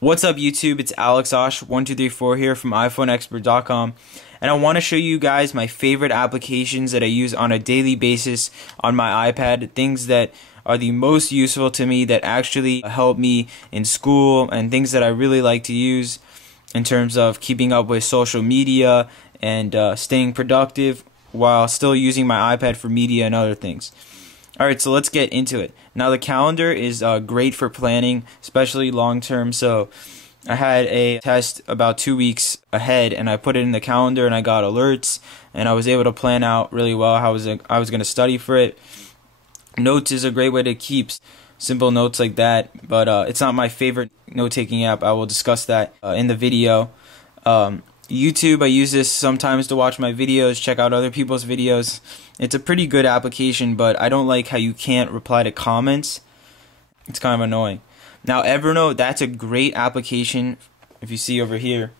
What's up YouTube, it's AlexOsh1234 here from iPhoneExpert.com, and I want to show you guys my favorite applications that I use on a daily basis on my iPad, things that are the most useful to me that actually help me in school, and things that I really like to use in terms of keeping up with social media and staying productive while still using my iPad for media and other things. Alright, so let's get into it. Now the calendar is great for planning, especially long term. So I had a test about 2 weeks ahead and I put it in the calendar and I got alerts and I was able to plan out really well how I was going to study for it. Notes is a great way to keep simple notes like that, but it's not my favorite note-taking app. I will discuss that in the video. YouTube, I use this sometimes to watch my videos, check out other people's videos. It's a pretty good application, but I don't like how you can't reply to comments. It's kind of annoying. Now Evernote, that's a great application, if you see over here,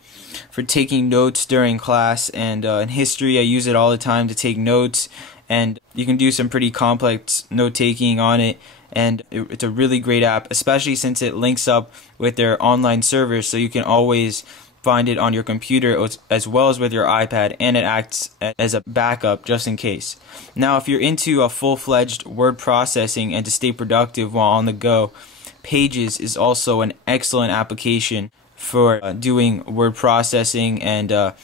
for taking notes during class, and in history I use it all the time to take notes, and you can do some pretty complex note-taking on it, and it's a really great app, especially since it links up with their online servers, so you can always find it on your computer as well as with your iPad, and it acts as a backup just in case. Now if you're into a full-fledged word processing and to stay productive while on the go, Pages is also an excellent application for doing word processing, and I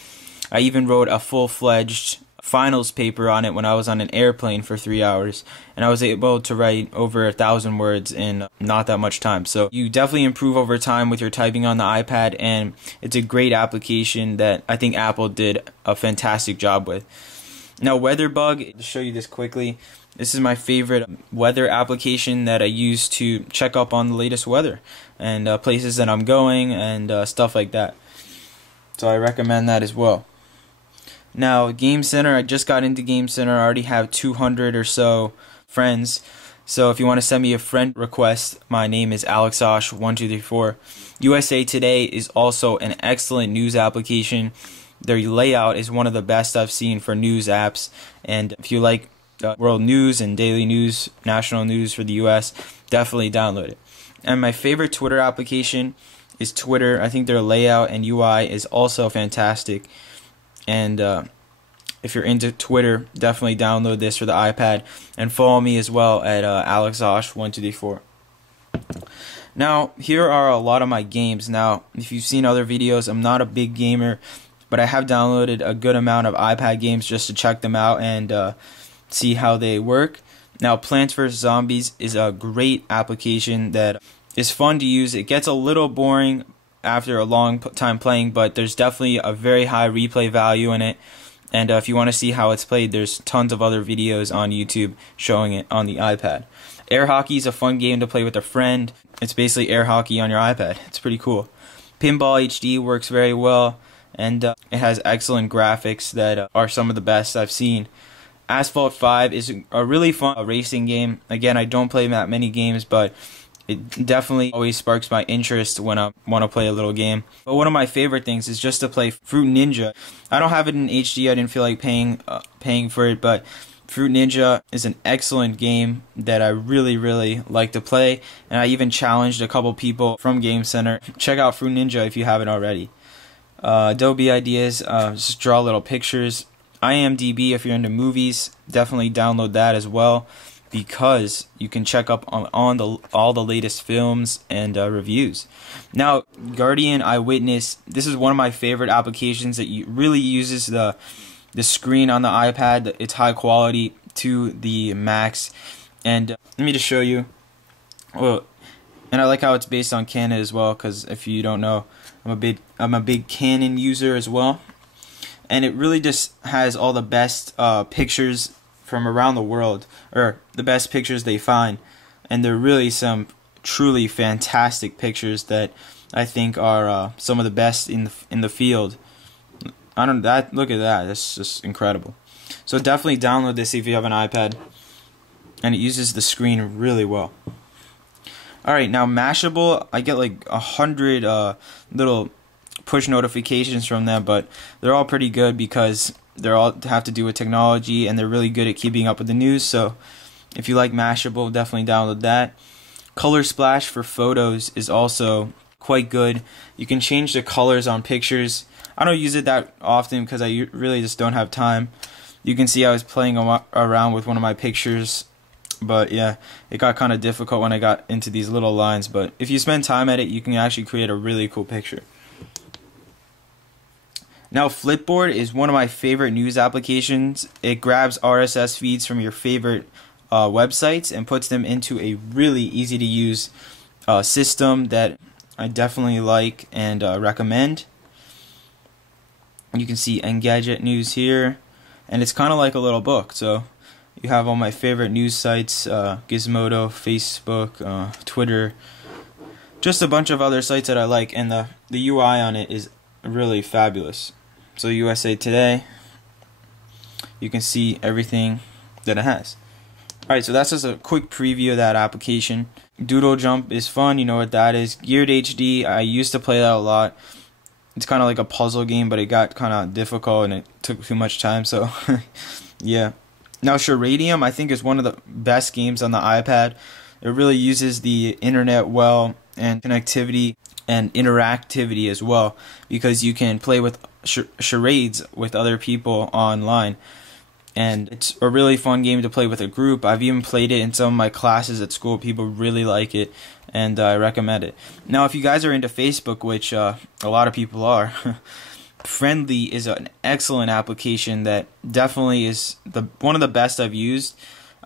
even wrote a full-fledged finals paper on it when I was on an airplane for 3 hours, and I was able to write over 1,000 words in not that much time. So you definitely improve over time with your typing on the iPad, and it's a great application that I think Apple did a fantastic job with. Now WeatherBug, to show you this quickly, this is my favorite weather application that I use to check up on the latest weather and places that I'm going and stuff like that. So I recommend that as well. Now Game Center, I just got into Game Center. I already have 200 or so friends. So if you want to send me a friend request, my name is AlexOsh1234. USA Today is also an excellent news application. Their layout is one of the best I've seen for news apps. And if you like world news and daily news, national news for the US, definitely download it. And my favorite Twitter application is Twitter. I think their layout and UI is also fantastic. And if you're into Twitter, definitely download this for the iPad and follow me as well at AlexOsh1234. Now, here are a lot of my games. Now, if you've seen other videos, I'm not a big gamer, but I have downloaded a good amount of iPad games just to check them out and see how they work. Now, Plants vs. Zombies is a great application that is fun to use. It gets a little boring after a long time playing, but there's definitely a very high replay value in it, and if you want to see how it's played, there's tons of other videos on YouTube showing it on the iPad. Air hockey is a fun game to play with a friend. It's basically air hockey on your iPad. It's pretty cool. Pinball HD works very well, and it has excellent graphics that are some of the best I've seen. Asphalt 5 is a really fun racing game. Again, I don't play that many games, but it definitely always sparks my interest when I want to play a little game. But one of my favorite things is just to play Fruit Ninja. I don't have it in HD. I didn't feel like paying for it, but Fruit Ninja is an excellent game that I really like to play. And I even challenged a couple people from Game Center. Check out Fruit Ninja if you haven't already. Adobe Ideas, just draw little pictures. IMDb, if you're into movies, definitely download that as well, because you can check up on all the latest films and reviews. Now, Guardian Eyewitness, this is one of my favorite applications that really uses the screen on the iPad. It's high quality to the max, and let me just show you. Well, and I like how it's based on Canon as well, because if you don't know, I'm a big Canon user as well, and it really just has all the best pictures from around the world, or the best pictures they find, and they're really some truly fantastic pictures that I think are some of the best in the field. Look at that, that's just incredible. So definitely download this if you have an iPad, and it uses the screen really well. Alright, now Mashable, I get like 100 little push notifications from them, but they're all pretty good because they're all have to do with technology, and they're really good at keeping up with the news. So if you like Mashable, definitely download that. Color Splash for photos is also quite good. You can change the colors on pictures. I don't use it that often because I really just don't have time. You can see I was playing around with one of my pictures, but yeah, it got kind of difficult when I got into these little lines. But if you spend time at it, you can actually create a really cool picture. Now, Flipboard is one of my favorite news applications. It grabs RSS feeds from your favorite websites and puts them into a really easy to use system that I definitely like and recommend. You can see Engadget news here, and it's kind of like a little book. So you have all my favorite news sites, Gizmodo, Facebook, Twitter, just a bunch of other sites that I like, and the UI on it is really fabulous. So USA Today, you can see everything that it has. Alright, so that's just a quick preview of that application. Doodle Jump is fun, you know what that is. Geared HD, I used to play that a lot. It's kind of like a puzzle game, but it got kind of difficult and it took too much time, so yeah. Now, Charadium, I think, is one of the best games on the iPad. It really uses the internet well, and connectivity and interactivity as well, because you can play with charades with other people online. And it's a really fun game to play with a group. I've even played it in some of my classes at school. People really like it, and I recommend it. Now, if you guys are into Facebook, which a lot of people are, Friendly is an excellent application that definitely is one of the best I've used.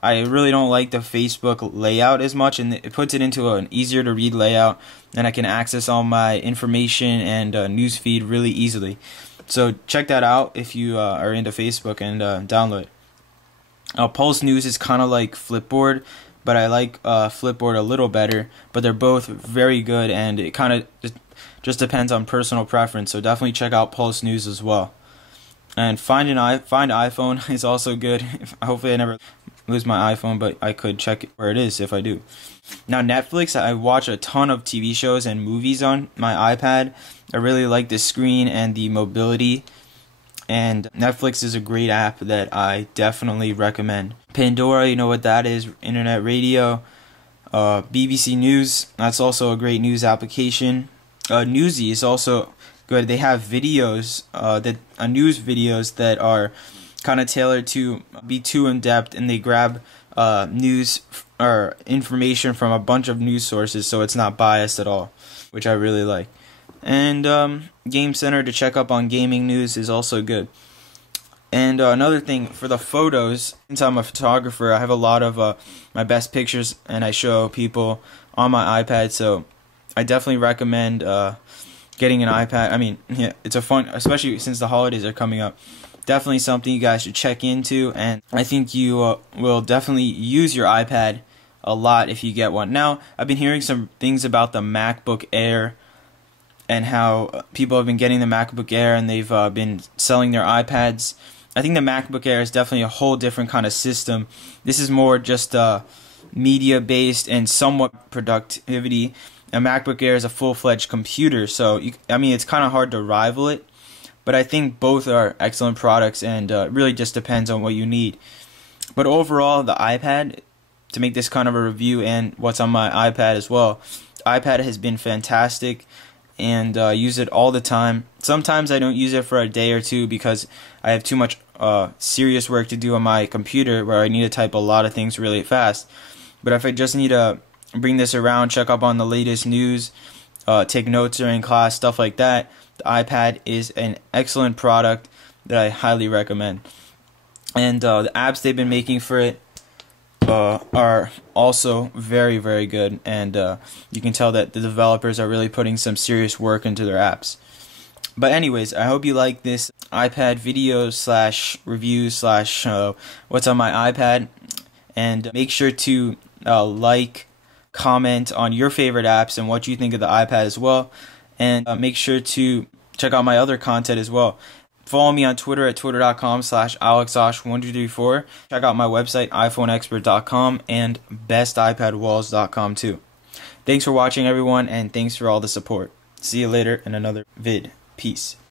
I really don't like the Facebook layout as much, and it puts it into an easier to read layout, and I can access all my information and news feed really easily. So check that out if you are into Facebook, and download it. Pulse News is kind of like Flipboard, but I like Flipboard a little better, but they're both very good, and it kind of just depends on personal preference. So definitely check out Pulse News as well. And find iPhone is also good. Hopefully I never lose my iPhone, but I could check where it is if I do. Now, Netflix, I watch a ton of TV shows and movies on my iPad. I really like the screen and the mobility, and Netflix is a great app that I definitely recommend. Pandora, you know what that is, internet radio. BBC News, that's also a great news application. Newsy is also good. They have videos, news videos that are kind of tailored to be too in-depth, and they grab news or information from a bunch of news sources, so it's not biased at all, which I really like. And Game Center to check up on gaming news is also good. And another thing, for the photos, since I'm a photographer, I have a lot of my best pictures, and I show people on my iPad, so I definitely recommend getting an iPad. I mean, yeah, it's a fun, especially since the holidays are coming up. Definitely something you guys should check into, and I think you will definitely use your iPad a lot if you get one. Now, I've been hearing some things about the MacBook Air, and how people have been getting the MacBook Air and they've been selling their iPads. I think the MacBook Air is definitely a whole different kind of system. This is more just media based and somewhat productivity. A MacBook Air is a full-fledged computer, so I mean, it's kind of hard to rival it, but I think both are excellent products, and it really just depends on what you need. But overall, the iPad, to make this kind of a review and what's on my iPad as well, the iPad has been fantastic, and use it all the time. Sometimes I don't use it for a day or two because I have too much serious work to do on my computer where I need to type a lot of things really fast. But if I just need to bring this around, check up on the latest news, take notes during class, stuff like that, the iPad is an excellent product that I highly recommend. And the apps they've been making for it are also very, very good, and you can tell that the developers are really putting some serious work into their apps. But anyways, I hope you like this iPad video / review / what's on my iPad, and make sure to like, comment on your favorite apps and what you think of the iPad as well, and make sure to check out my other content as well. Follow me on Twitter at twitter.com/alexosh1234. Check out my website, iPhoneexpert.com, and bestiPadwalls.com too. Thanks for watching, everyone, and thanks for all the support. See you later in another vid. Peace.